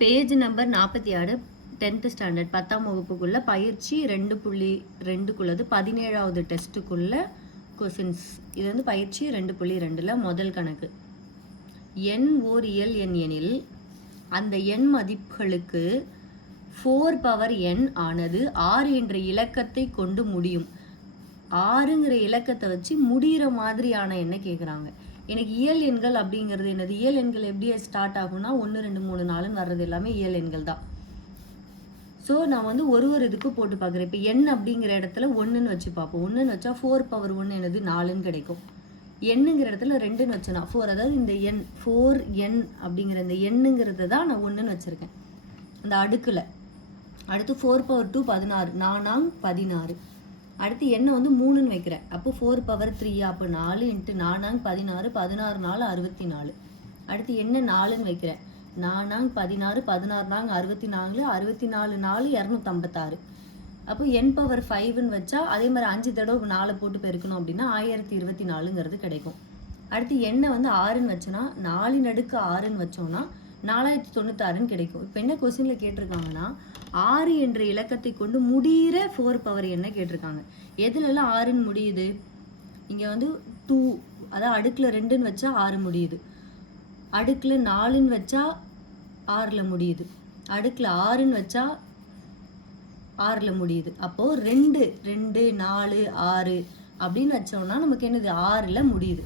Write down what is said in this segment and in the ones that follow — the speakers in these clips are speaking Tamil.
பேஜ் நம்பர் 46 10th ஸ்டாண்டர்ட் 10ஆம் வகுப்புக்குள்ள பயிற்சி 2.2க்குள்ளது 17வது டெஸ்ட்டுக்குள்ள கொஸ்டின்ஸ். இது வந்து பயிற்சி 2.2ல முதல் கணக்கு. n ஓர் இயல் எண் எனில் அந்த எண் மதிப்புகளுக்கு 4 பவர் n ஆனது 6 என்ற இலக்கத்தை கொண்டு முடியும். 6ங்கிற இலக்கத்தை வச்சு முடிகிற மாதிரியான என்ன கேட்குறாங்க. எனக்கு இயல் எண்கள் அப்படிங்கிறது என்னது? இயல் எண்கள் எப்படி ஸ்டார்ட் ஆகும்னா 1 2 3 4ன்னு வர்றது எல்லாமே இயல் எண்கள் தான். ஸோ நான் வந்து ஒரு இதுக்கு போட்டு பார்க்குறேன். இப்போ n அப்படிங்கிற இடத்துல 1ன்னு வச்சு பார்ப்போம். 1ன்னு வச்சா 4 பவர் 1 என்னது 4ன்னு கிடைக்கும். எண்ணுங்கிற இடத்துல 2ன்னு வச்சேன்னா 4, அதாவது இந்த எண் 4n அப்படிங்கிற இந்த எண்ணுங்கிறது தான் நான் 1ன்னு வச்சுருக்கேன் அந்த அடுக்கில். அடுத்து 4 பவர் 2 16, 4 16. அடுத்து என்ன வந்து 3ன்னு வைக்கிறேன். அப்போ 4 பவர் 3, அப்போ 4 × 4 16, 16 4 64. அடுத்து என்ன 4ன்னு வைக்கிறேன். 4 16, 16 64, 64 4 256. அப்போ n பவர் 5ன்னு வச்சா அதே மாதிரி 5 தடவை 4 போட்டு பெருக்கணும் அப்படின்னா 1024ங்கிறது கிடைக்கும். அடுத்து என்ன வந்து 6ன்னு வச்சோன்னா 4 அடுக்கு 6ன்னு வச்சோம்னா 4096ன்னு கிடைக்கும். இப்போ என்ன கொஸ்டின்ல கேட்டிருக்காங்கன்னா 6 என்ற இலக்கத்தை கொண்டு முடிகிற 4 பவர் என்ன கேட்டிருக்காங்க. எதுலலாம் 6ன்னு முடியுது? இங்கே வந்து 2, அதாவது அடுக்கில் 2ன்னு வச்சா 6 முடியுது. அடுக்கில் 4ன்னு வச்சா 6ல் முடியுது. அடுக்கில் 6ன்னு வச்சா 6ல் முடியுது. அப்போது 2 2 4 6 அப்படின்னு வச்சோம்னா நமக்கு என்னது 6ல் முடியுது.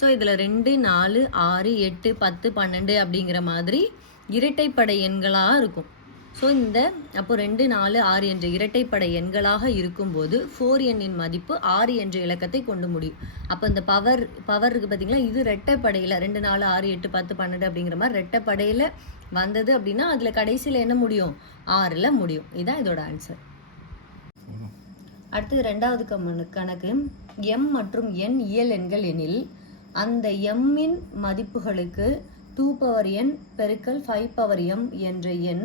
ஸோ இதில் 2 4 6 8 10 12 அப்படிங்கிற மாதிரி இரட்டைப்படை எண்களாக இருக்கும். ஸோ அப்போ 2 4 6 என்ற இரட்டைப்படை எண்களாக இருக்கும்போது 4n மதிப்பு 6 என்ற இலக்கத்தை கொண்டு முடியும். அப்போ இந்த பவர் இருக்குது பார்த்தீங்களா, இது ரெட்டைப்படையில் 2 4 6 8 10 12 அப்படிங்கிற மாதிரி ரெட்டைப்படையில் வந்தது அப்படின்னா அதில் கடைசியில் என்ன முடியும்? 6ல் முடியும். இதுதான் இதோட ஆன்சர். அடுத்து 2வது கணக்கு. m மற்றும் n இயல் எண்கள் எனில் அந்த m-இன் மதிப்புகளுக்கு 2 பவர் n பெருக்கல் 5 பவர் m என்ற எண்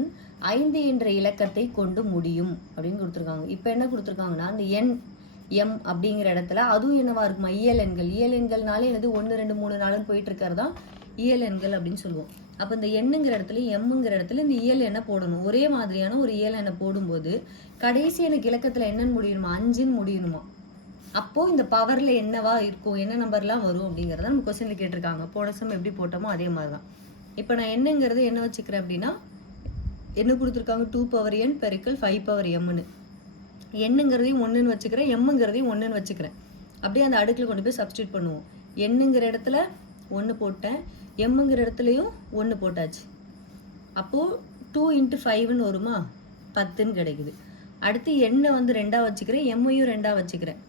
5 என்ற இலக்கத்தை கொண்டு முடியும் அப்படின்னு கொடுத்துருக்காங்க. இப்போ என்ன கொடுத்துருக்காங்கன்னா அந்த n m அப்படிங்கிற இடத்துல அதுவும் என்னவா இருக்குமா? இயல் எண்கள். இயல் எண்கள்னாலே என்னது 1 2 3 4ன்னு போயிட்டு இருக்கிறதா இயல் எண்கள் அப்படின்னு சொல்லுவோம். அப்போ இந்த எண்ணுங்கிற இடத்துல எம்ங்கிற இடத்துல இந்த இயல் எண்ணை போடணும். ஒரே மாதிரியான ஒரு இயல் எண்ணை போடும்போது கடைசி எனக்கு இலக்கத்தில் என்னன்னு முடியணுமா? 5ன்னு முடியணுமா? அப்போது இந்த பவரில் என்னவா இருக்கும், என்ன நம்பர்லாம் வரும் அப்படிங்கிறத நம்ம கொஸ்டினில் கேட்டிருக்காங்க. போன சம் எப்படி போட்டோமோ அதே மாதிரி தான். இப்போ நான் என்னங்கிறது என்ன வச்சுக்கிறேன் அப்படின்னா என்ன கொடுத்துருக்காங்க? 2 பவர் n பெருக்கல் 5 பவர் mன்னு. என்னங்கிறதையும் 1ன்னு வச்சுக்கிறேன், எம்முங்கிறதையும் 1ன்னு வச்சுக்கிறேன். அப்படியே அந்த அடுக்கில் கொண்டு போய் சப்ஸ்டியூட் பண்ணுவோம். என்னங்கிற இடத்துல 1 போட்டேன், எம்முங்கிற இடத்துலையும் 1 போட்டாச்சு. அப்போது 2 × 5ன்னு வருமா? 10ன்னு கிடைக்குது. அடுத்து எண்ணை வந்து 2ஆக வச்சுக்கிறேன், எம்மையும் 2ஆக வச்சுக்கிறேன்.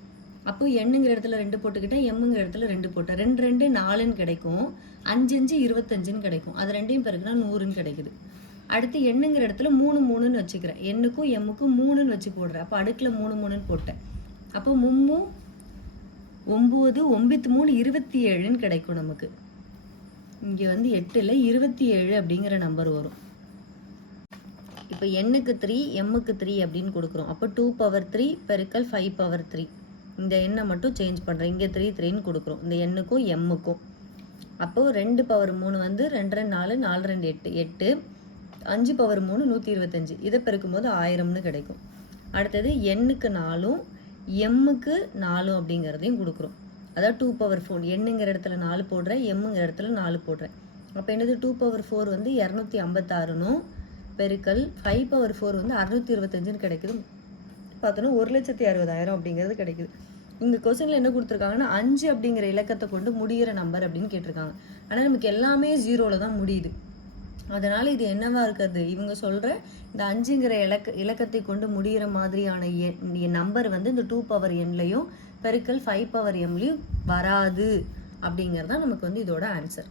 அப்போது எண்ணுங்கிற இடத்துல 2 போட்டுக்கிட்டேன், எம்முங்கிற இடத்துல 2 போட்டேன். 2 2 4ன்னு கிடைக்கும், 5 5 25ன்னு கிடைக்கும். அது ரெண்டையும் பெருக்குனா 100ன்னு கிடைக்குது. அடுத்து எண்ணுங்கிற இடத்துல 3 3ன்னு வச்சுக்கிறேன். எண்ணுக்கும் எம்முக்கும் 3ன்னு வச்சு போடுறேன். அப்போ அடுக்கில் 3 3ன்னு போட்டேன். அப்போ 3 9 9 3 27ன்னு கிடைக்கும் நமக்கு. இங்கே வந்து 8ல் 27 அப்படிங்கிற நம்பர் வரும். இப்போ எண்ணுக்கு 3 எம்முக்கு 3 அப்படின்னு கொடுக்குறோம். அப்போ 2 பவர் 3 பெருக்கல் 5 பவர் 3. இந்த எண்ணை மட்டும் சேஞ்ச் பண்ணுறேன். இங்கே 3 3ன்னு கொடுக்குறோம் இந்த எண்ணுக்கும் எம்முக்கும். அப்போது 2 பவர் 3 வந்து 2 2 4 4 2 8 8. 5 பவர் 3 125. இதை பெருக்கும்போது 1000ன்னு கிடைக்கும். அடுத்தது எண்ணுக்கு 4ம் எம்முக்கு 4 அப்படிங்கிறதையும் கொடுக்குறோம். அதாவது 2 பவர் 4 எண்ணுங்கிற இடத்துல 4 போடுறேன், எம்முங்கிற இடத்துல 4 போடுறேன். அப்போ என்னது 2 பவர் 4 வந்து 256னும் பெருக்கல் 5 பவர் 4 வந்து 625ன்னு கிடைக்குது. பார்த்தோன்னா 1,60,60,000 அப்படிங்கிறது கிடைக்குது. இந்த கொஸ்டினில் என்ன கொடுத்துருக்காங்கன்னா 5 அப்படிங்கிற இலக்கத்தை கொண்டு முடிகிற நம்பர் அப்படின்னு கேட்டிருக்காங்க. ஆனால் நமக்கு எல்லாமே 0ல் தான் முடியுது. அதனால் இது என்னவா இருக்குது? இவங்க சொல்கிற இந்த 5ங்கிற இலக்கத்தை கொண்டு முடிகிற மாதிரியான நம்பர் வந்து இந்த 2 பவர் எண்லையும் பெருக்கல் 5 பவர் எம்லையும் வராது அப்படிங்கிறது தான் நமக்கு வந்து இதோட ஆன்சர்.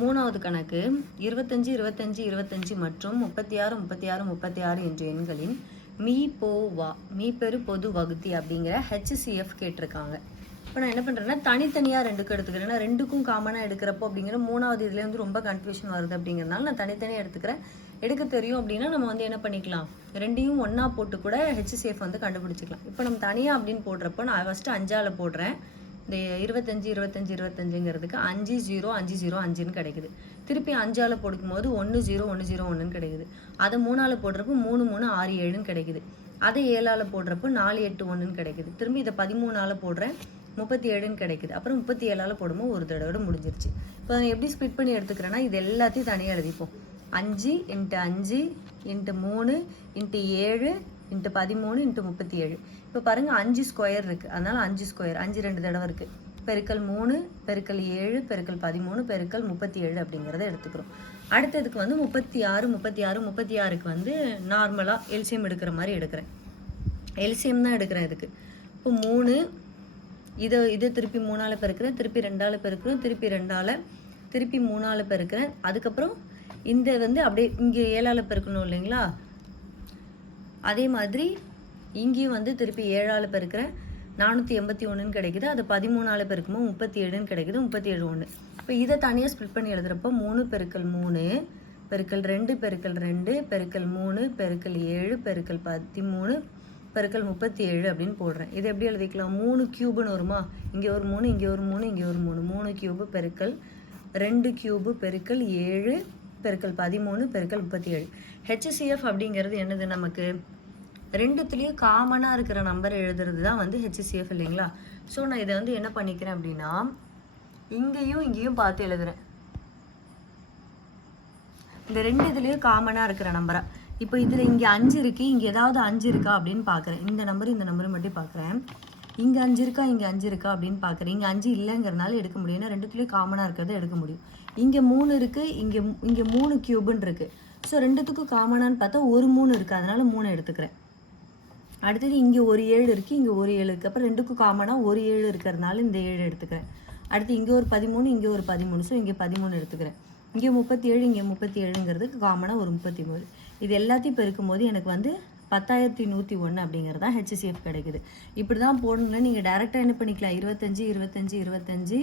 3வது கணக்கு. 25 25 25 மற்றும் 36 36 36 என்ற எண்களின் மீப்பெரு பொது வகுத்தி அப்படிங்கிற HCF கேட்டிருக்காங்க. இப்போ நான் என்ன பண்ணுறேன்னா தனித்தனியாக 2க்கு எடுத்துக்கிறேன். ஏன்னா 2க்கும் காமனாக எடுக்கிறப்போ அப்படிங்கிற 3வது இதில் வந்து ரொம்ப கன்ஃபியூஷன் வருது அப்படிங்கிறதுனால நான் தனித்தனியாக எடுத்துக்கிறேன். எடுக்க தெரியும் அப்படின்னா நம்ம வந்து என்ன பண்ணிக்கலாம், 2யும் ஒன்றா போட்டு கூட HCF வந்து கண்டுபிடிச்சிக்கலாம். இப்போ நம்ம தனியாக அப்படின்னு போடுறப்போ நான் ஃபஸ்ட்டு 5ஆல் போடுறேன், இந்த 25 25 25ங்கிறதுக்கு 5 0 5 0 5ன்னு கிடைக்குது. திருப்பி 5ஆல் போடும்போது 1 0 1 0 1ன்னு கிடைக்குது. அதை 3ஆல் போடுறப்போ 3 3 6 7ன்னு கிடைக்குது. அதை 7ஆல் போடுறப்போ 4 8 1ன்னு கிடைக்குது. திரும்பி இதை 13ஆல் போடுறேன் 37ன்னு கிடைக்குது. அப்புறம் 37ஆல் போடும்போது ஒரு தடவை முடிஞ்சிருச்சு. இப்போ எப்படி ஸ்ப்ளிட் பண்ணி எடுத்துக்கிறேன்னா இது எல்லாத்தையும் தனியாக எழுதிப்போம். 5 × 5 × 3 × 7 × 13 × 37. இப்போ பாருங்கள் 5 ஸ்கொயர் இருக்குது, அதனால் 5 ஸ்கொயர் 5 2 தடவை இருக்குது. பெருக்கல் 3 பெருக்கல் 7 பெருக்கல் 13 பெருக்கல் 37 அப்படிங்கிறத எடுத்துக்கிறோம். அடுத்ததுக்கு வந்து 36 36 36க்கு வந்து நார்மலாக எல்சிஎம் எடுக்கிற மாதிரி எடுக்கிறேன். எல்சிஎம் தான் எடுக்கிறேன் இதுக்கு. இப்போ 3 இதை திருப்பி 3ஆல் பெருக்கிறேன், திருப்பி 2ஆல் பெருக்கிறேன், திருப்பி 2ஆல், திருப்பி 3ஆல் பெருக்கிறேன். அதுக்கப்புறம் இந்த வந்து அப்படியே இங்கே 7ஆல் பெருக்கணும் இல்லைங்களா, அதே மாதிரி இங்கேயும் வந்து திருப்பி 7ஆல் பெருக்கிறேன் 481ன்னு கிடைக்குது. அது 13ஆல் பெருக்கும்போது 37ன்னு கிடைக்குது. 37 1. இப்போ இதை தனியாக ஸ்ப்ளிட் பண்ணி எழுதுகிறப்போ 3 பெருக்கல் 3 பெருக்கல் 2 பெருக்கல் 2 பெருக்கல் 3 பெருக்கல் 7 பெருக்கல் 13 பெருக்கல் 37 அப்படின்னு போடுறேன். இது எப்படி எழுதிக்கலாம், 3 கியூப்னு வருமா, இங்கே ஒரு 3 இங்கே ஒரு 3 இங்கே ஒரு 3 3 கியூபு பெருக்கல் 2 கியூபு பெருக்கல் 7 பெருக்கல் 13 பெருக்கல் 37. ஹெச்சிஎஃப் அப்படிங்கிறது என்னது, நமக்கு ரெண்டுத்துலேயும் காமனாக இருக்கிற நம்பர் எழுதுறது தான் வந்து ஹெச்சிஎஃப் இல்லைங்களா. ஸோ நான் இதை வந்து என்ன பண்ணிக்கிறேன் அப்படின்னா இங்கேயும் இங்கேயும் பார்த்து எழுதுறேன். இந்த ரெண்டு இதுலேயும் காமனாக இருக்கிற நம்பராக. இப்போ இதில் இங்கே 5 இருக்குது, இங்கே ஏதாவது 5 இருக்கா அப்படின்னு பார்க்குறேன். இந்த நம்பரும் மட்டும் பார்க்குறேன். இங்கே 5 இருக்கா, இங்கே 5 இருக்கா அப்படின்னு பார்க்குறேன். இங்கே 5 இல்லைங்கிறதுனால எடுக்க முடியும், ஏன்னா ரெண்டுத்துலேயும் காமனாக இருக்கிறத எடுக்க முடியும். இங்கே 3 இருக்குது, இங்கே 3 கியூபுன்னு இருக்குது. ஸோ ரெண்டுத்துக்கும் காமனான்னு பார்த்தா ஒரு 3 இருக்குது, அதனால் 3 எடுத்துக்கிறேன். அடுத்தது இங்கே ஒரு 7 இருக்குது, இங்கே ஒரு 7 இருக்குது. அப்புறம் ரெண்டுக்கும் காமனாக ஒரு 7 இருக்கிறதுனால இந்த 7 எடுத்துக்கிறேன். அடுத்து இங்கே ஒரு 13 இங்கே ஒரு 13, ஸோ இங்கே 13 எடுத்துக்கிறேன். இங்கே 37 இங்கே 37ங்கிறதுக்கு காமனாக ஒரு 33. இது எல்லாத்தையும் பெருக்கும் போது எனக்கு வந்து 10,101 அப்படிங்கிறது தான் ஹெச்சிஎஃப் கிடைக்குது. இப்படி தான் போடணும்னா நீங்கள் டேரெக்டாக என்ன பண்ணிக்கலாம், 25 25 25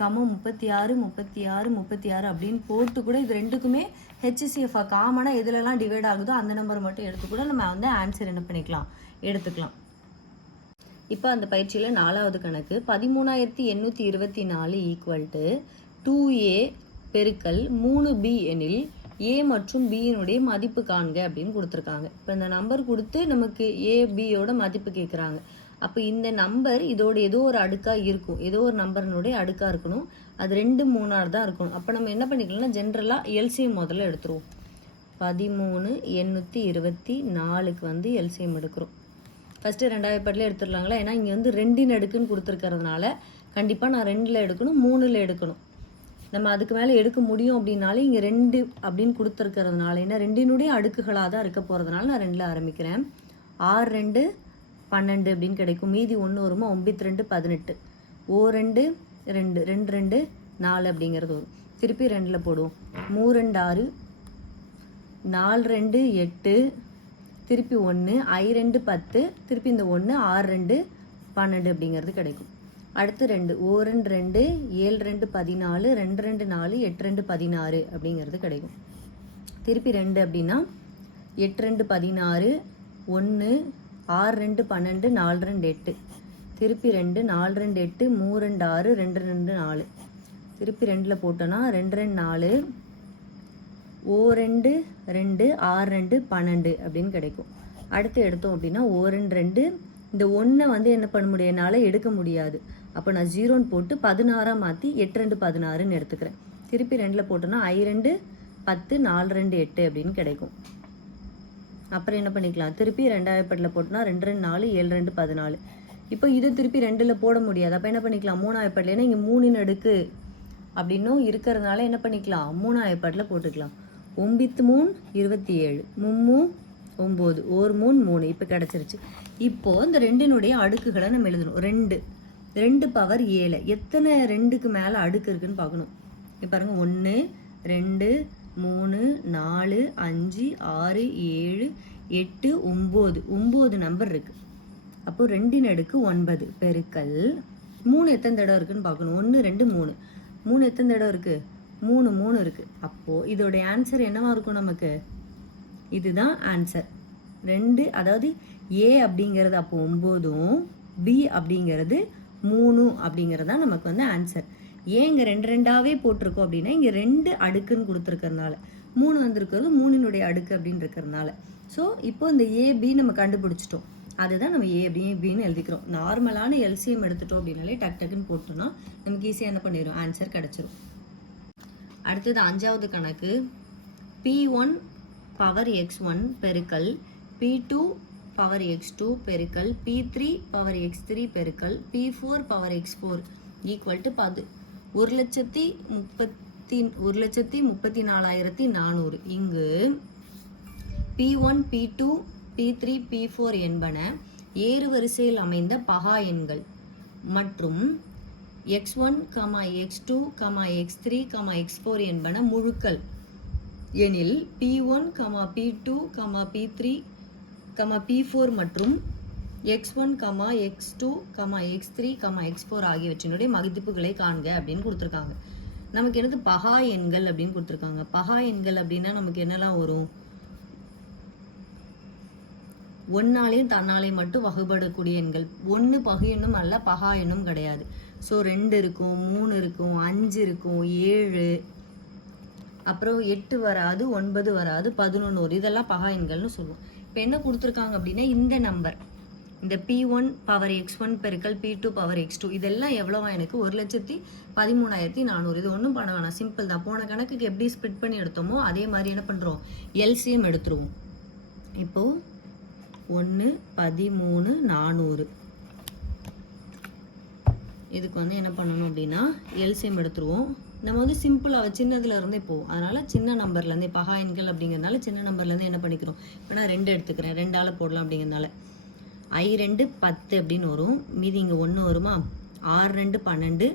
36 36 36 அப்படின்னு போட்டு கூட இது ரெண்டுக்குமே ஹெச்சிஎஃபாக காமனாக எதுலலாம் டிவைட் ஆகுதோ அந்த நம்பர் மட்டும் எடுத்து கூட நம்ம வந்து ஆன்சர் என்ன பண்ணிக்கலாம், எடுத்துக்கலாம். இப்போ அந்த பயிற்சியில் 4வது கணக்கு 13,824 ஈக்குவல் டு 2a பெருக்கல் 3b எனில் a மற்றும் b-னுடைய மதிப்பு காண்க அப்படின்னு கொடுத்துருக்காங்க. இப்போ இந்த நம்பர் கொடுத்து நமக்கு a b-யோட மதிப்பு கேட்குறாங்க. அப்போ இந்த நம்பர் இதோட ஏதோ ஒரு அடுக்காக இருக்கும், ஏதோ ஒரு நம்பர்னுடைய அடுக்காக இருக்கணும். அது 2 3 தான் இருக்கணும். அப்போ நம்ம என்ன பண்ணிக்கலாம்னா ஜென்ரலாக எல்சிஎம் முதல்ல எடுத்துருவோம். 13,824க்கு வந்து எல்சிஎம் எடுக்கிறோம். ஃபஸ்ட்டு 2வது பாட்டில் எடுத்துடலாங்களா, ஏன்னா இங்கே வந்து 2ன் அடுக்குன்னு கொடுத்துருக்கறதுனால கண்டிப்பாக நான் 2ல் எடுக்கணும், 3ல் எடுக்கணும். நம்ம அதுக்கு மேலே எடுக்க முடியும் அப்படின்னாலே இங்கே 2 அப்படின்னு கொடுத்துருக்கிறதுனால, ஏன்னா 2னுடைய அடுக்குகளாக தான் இருக்க போகிறதுனால நான் 2ல் ஆரம்பிக்கிறேன். 6 2 12 அப்படின்னு கிடைக்கும். மீதி 1 வருமா, 9 2 18, 2 2 2 2 4 அப்படிங்கிறது வரும். திருப்பி 2ல் போடுவோம். 3 2 6 4 2 8 திருப்பி 1 2 10 திருப்பி இந்த 1 6 2 12 அப்படிங்கிறது கிடைக்கும். அடுத்து 2 2 2 7 2 14 2 2 4 8 2 16 அப்படிங்கிறது கிடைக்கும். திருப்பி 2 அப்படின்னா 8 2 16 1 6 2 12 4 2 8 திருப்பி 2 4 2 8 3 2 6 2 2 4 திருப்பி 2ல் போட்டோன்னா 2 2 4 2 2 6 2 12 அப்படின்னு கிடைக்கும். அடுத்து எடுத்தோம் அப்படின்னா 2 2 இந்த 1 வந்து என்ன பண்ண முடியும், என்னால் எடுக்க முடியாது. அப்போ நான் 0ன்னு போட்டு 16 மாற்றி 8 2 16ன்னு எடுத்துக்கிறேன். திருப்பி 2ல் போட்டோன்னா 2 10 4 2 8 அப்படின்னு கிடைக்கும். அப்புறம் என்ன பண்ணிக்கலாம், திருப்பி 2வது பாட்டில் போட்டோன்னா 2 2 4 7 2 14. இப்போ இது திருப்பி 2ல் போட முடியாது. அப்போ என்ன பண்ணிக்கலாம், 3வது பாட்டில், ஏன்னா இங்கே 3ன் அடுக்கு அப்படின்னும் இருக்கிறதுனால என்ன பண்ணிக்கலாம், 3வது பாட்டில் போட்டுக்கலாம். 9 3 27 3 9 1 3 3 இப்போ கிடச்சிருச்சு. இப்போது இந்த 2னுடைய அடுக்குகளை நம்ம எழுதணும். 2 பவர் 7 எத்தனை 2க்கு மேலே அடுக்கு இருக்குன்னு பார்க்கணும். இப்போ பாருங்கள் 1 2 3 4 5 6 7 8 9 நம்பர் இருக்குது. அப்போது 2ன் அடுக்கு 9 பெருக்கல் 3 எத்தனை தடவை இருக்குன்னு பார்க்கணும். 1 2 3 3 எத்தனை தடவை இருக்குது, 3 இருக்குது. அப்போது இதோடைய ஆன்சர் என்னவா இருக்கும் நமக்கு, இதுதான் ஆன்சர். 2 அதாவது ஏ அப்படிங்கிறது அப்போ 9, பி அப்படிங்கிறது 3 அப்படிங்கிறது தான் நமக்கு வந்து ஆன்சர். ஏன் இங்கே 2 2ஆவே போட்டிருக்கோம் அப்படின்னா இங்கே 2 அடுக்குன்னு கொடுத்துருக்கறனால, 3 வந்திருக்கிறது 3னுடைய அடுக்கு அப்படின்னு இருக்கிறதுனால. ஸோ இப்போ இந்த ஏபி நம்ம கண்டுபிடிச்சிட்டோம். அதுதான் நம்ம ஏபின்னு எழுதிக்கிறோம். நார்மலான எல்சிஎம் எடுத்துட்டோம் அப்படின்னாலே டக்குன்னு போட்டோம்னா நமக்கு ஈஸியாக என்ன பண்ணிடும், ஆன்சர் கிடச்சிரும். அடுத்தது 5வது கணக்கு. P1 பவர் x1 பெருக்கல் P2 பவர் x2 பெருக்கல் P3 பவர் x3 பெருக்கல் P4 power x4 equal to 1,34,400. இங்கு P1 P2 P3 P4 என்பன ஏறு வரிசையில் அமைந்த பகா எண்கள் மற்றும் x1, x2, x3, x4 என்பன முழுக்கள் எனில் P1, P2, P3, P4 மற்றும் x1, x2, x3, x4 ஆகியவற்றினுடைய மதிப்புகளை காண்க அப்படின்னு கொடுத்துருக்காங்க. நமக்கு என்னது பகா எண்கள் அப்படின்னு கொடுத்துருக்காங்க. பகா எண்கள் அப்படின்னா நமக்கு என்னெல்லாம் வரும், ஒன்னாலையும் தன்னாலையும் மட்டும் வகுபடக்கூடிய எண்கள். 1 பகு எண்ணும் அல்ல, பகா எண்ணும் கிடையாது. ஸோ 2 இருக்கும், 3 இருக்கும், 5 இருக்கும், 7, அப்புறம் 8 வராது, 9 வராது, 11 வரும். இதெல்லாம் பகா எண்கள்னு சொல்லுவோம். இப்போ என்ன கொடுத்துருக்காங்க அப்படின்னா இந்த நம்பர், இந்த P1 பவர் x1 பெருக்கல் P2 பவர் x2 இதெல்லாம் எவ்வளோவா, எனக்கு 1,13,400. இது ஒன்றும் பண்ண வேணாம், சிம்பிள் தான். போன கணக்குக்கு எப்படி ஸ்ப்ளிட் பண்ணி எடுத்தோமோ அதே மாதிரி என்ன பண்ணுறோம், எல்சிஎம் எடுத்துருவோம். இப்போது 1,13,400 இதுக்கு வந்து என்ன பண்ணணும் அப்படின்னா எல்சிஎம் எடுத்துருவோம். நம்ம வந்து சிம்பிளாக சின்னதுல இருந்தே போவோம். அதனால் சின்ன நம்பர்லேருந்தே, பகா எண்கள் அப்படிங்கிறதுனால சின்ன நம்பர்லேருந்து என்ன பண்ணிக்கிறோம், இப்போ நான் 2 எடுத்துக்கிறேன், 2ஆல் போடலாம் அப்படிங்கிறதுனால. I2 10 அப்படின்னு வரும், மீதி இங்கே 1 வருமா. 6 2 12,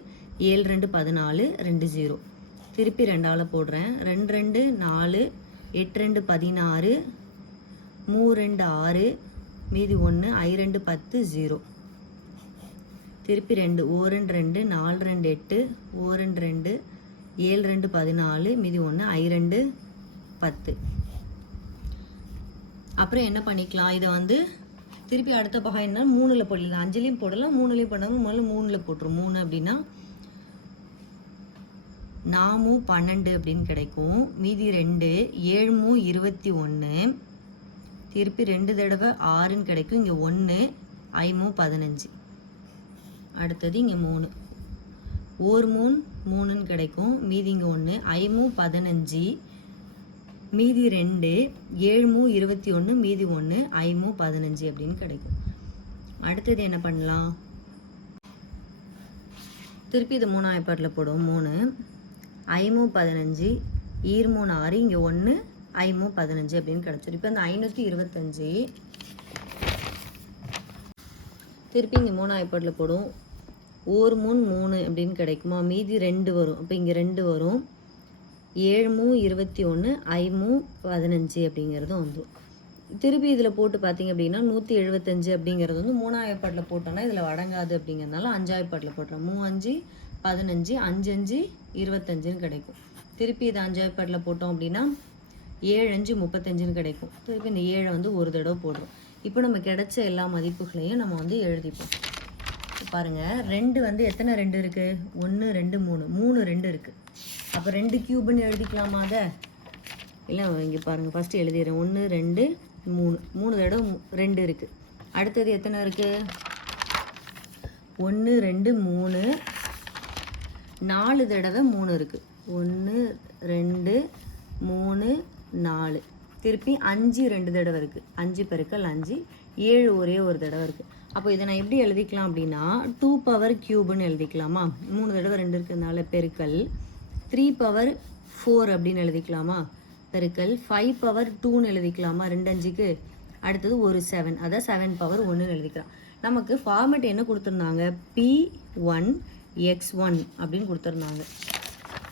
7 2 14, 2 0. திருப்பி 2ஆல் போடுறேன். 2 2 4, 8 2 16, 3 2 6, மீதி 1, I2 10 0. திருப்பி 2, 1 2 4 2 8, 1 2 7 2 14, மீதி 1, I2 10. அப்புறம் என்ன பண்ணிக்கலாம், இதை வந்து திருப்பி அடுத்த பகா என்ன 3ல் போடலாம், 5லையும் போடலாம், 3லையும் போடாமல் முதல்ல 3ல் போட்டுரும். 3 அப்படின்னா 4 12 அப்படின்னு கிடைக்கும். மீதி 2, 7 21, திருப்பி 2 தடவை 6ன்னு கிடைக்கும். இங்கே 1, I 15. அடுத்தது இங்கே 3, 1 3 3ன்னு கிடைக்கும். மீதி இங்கே 1, I 15, மீதி 2, 7 21, மீதி 1, I 15 அப்படின்னு கிடைக்கும். அடுத்தது என்ன பண்ணலாம், திருப்பி இது 3ஆம் பாட்டில் போடுவோம். 3 I 15, 3 6, இங்கே 1 I 15 அப்படின்னு கிடச்சிடும். இப்போ இந்த 525 திருப்பி இங்கே 3ஆம் பாட்டில் போடுவோம். 1 3 3 அப்படின்னு கிடைக்குமா, மீதி 2 வரும். அப்போ இங்கே 2 வரும். 7 21, I 15 அப்படிங்கிறது வந்து திருப்பி இதில் போட்டு பார்த்தீங்க அப்படின்னா 175 அப்படிங்கிறது வந்து 3ஆம் பாட்டில் போட்டோன்னா இதில் அடங்காது அப்படிங்கிறதுனால 5ஆம் பாட்டில் போட்டுறோம். 3 5 15, 5 5 25ன்னு கிடைக்கும். திருப்பி இது 5ஆம் பாட்டில் போட்டோம் அப்படின்னா 7 5 35ன்னு கிடைக்கும். திருப்பி இந்த 7 வந்து ஒரு தடவை போடுறோம். இப்போ நம்ம கிடைச்ச எல்லா மதிப்புகளையும் நம்ம வந்து எழுதிப்போம். பாருங்கள், 2 வந்து எத்தனை 2 இருக்குது, 1 2 3 3 2 இருக்குது. அப்போ 2 கியூப்னு எழுதிக்கலாமா அதை, இல்லை இங்கே பாருங்கள் ஃபஸ்ட்டு எழுதிடுறேன். 1 2 3 3 தடவை 2 இருக்குது. அடுத்தது எத்தனை இருக்குது, 1 2 3 4 தடவை 3 இருக்குது. 1 2 3 4, திருப்பி 5 2 தடவை இருக்குது. 5 பெருக்கல் 5, 7 ஒரே ஒரு தடவை இருக்குது. அப்போ இதை நான் எப்படி எழுதிக்கலாம் அப்படின்னா 2 பவர் கியூப்னு எழுதிக்கலாமா, 3 தடவை 2 இருக்கிறதுனால பெருக்கல் 3 பவர் 4 அப்படின்னு எழுதிக்கலாமா, பெருக்கல் 5 பவர் 2ன்னு எழுதிக்கலாமா 2 5க்கு. அடுத்தது ஒரு 7, அதான் 7 பவர் 1ன்னு எழுதிக்கலாம். நமக்கு ஃபார்மேட் என்ன கொடுத்துருந்தாங்க, P1 X1 அப்படின்னு கொடுத்துருந்தாங்க.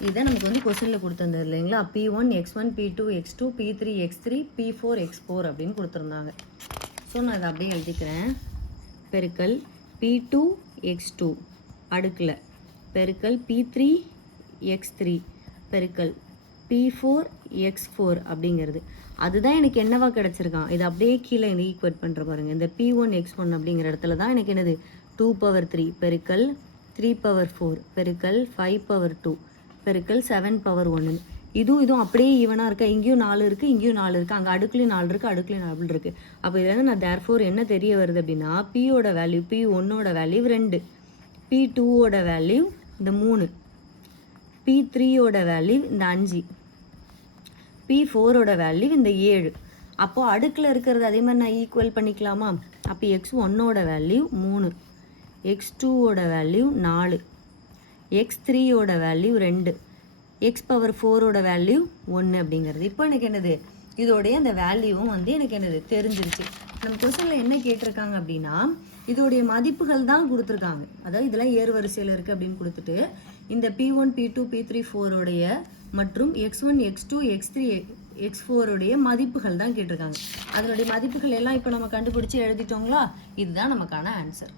இதுதான் நமக்கு வந்து கொஸ்டினில் கொடுத்துருந்தது இல்லைங்களா. P1 X1, P2 X2, P3 X3, P4 X4 அப்படின்னு கொடுத்துருந்தாங்க. ஸோ நான் அதை அப்படியே எழுதிக்கிறேன். பெருக்கல் P2 X2 அடுக்கில் பெருக்கல் P3 X3 பெருக்கல் P4 X4 அப்படிங்கிறது. அதுதான் எனக்கு என்னவா கிடச்சிருக்கான். இது அப்படியே கீழே இந்த ஈக்குவேட் பண்ணுற பாருங்கள். இந்த P1 X1 அப்படிங்கிற இடத்துல தான் எனக்கு என்னது 2 பவர் 3 பெருக்கல் 3 பவர் 4 பெருக்கல் 5 பவர் 2 பெருக்கல் 7 பவர் 1. இதுவும் அப்படியே ஈவனாக இருக்கா? இங்கேயும் 4 இருக்குது, இங்கேயும் 4 இருக்குது, அங்கே அடுக்குலையும் 4 இருக்குது, அடுக்குலையும் 4 இருக்குது. அப்போ இதில் நான் தேர்ஃபோர் என்ன தெரிய வருது அப்படின்னா, பியோட வேல்யூ P1ஓட வேல்யூ 2, P2ஓட வேல்யூ இந்த 3, P3ஓட வேல்யூ இந்த 5, P4ஓட வேல்யூ இந்த 7. அப்போது அடுக்கில் இருக்கிறது அதே மாதிரி நான் ஈக்குவல் பண்ணிக்கலாமா? அப்போ X1ஓட வேல்யூ 3, X2ஓட வேல்யூ 4, X3ஓட வேல்யூ 2, X பவர் 4ஓட வேல்யூ 1 அப்படிங்கிறது. இப்போ எனக்கு என்னது, இதோடைய அந்த வேல்யூவும் வந்து எனக்கு என்னது தெரிஞ்சிருச்சு. நம்ம கொஸ்டினில் என்ன கேட்டிருக்காங்க அப்படின்னா, இதோடைய மதிப்புகள் தான் கொடுத்துருக்காங்க. அதாவது இதெல்லாம் ஏறு வரிசையில் இருக்குது அப்படின்னு கொடுத்துட்டு இந்த P1, P2, P3, 4உடைய மற்றும் X1, X2, X3, X4உடைய மதிப்புகள் தான் கேட்டிருக்காங்க. அதனுடைய மதிப்புகள் எல்லாம் இப்போ நம்ம கண்டுபிடிச்சி எழுதிட்டோங்களா? இதுதான் நமக்கான ஆன்சர்.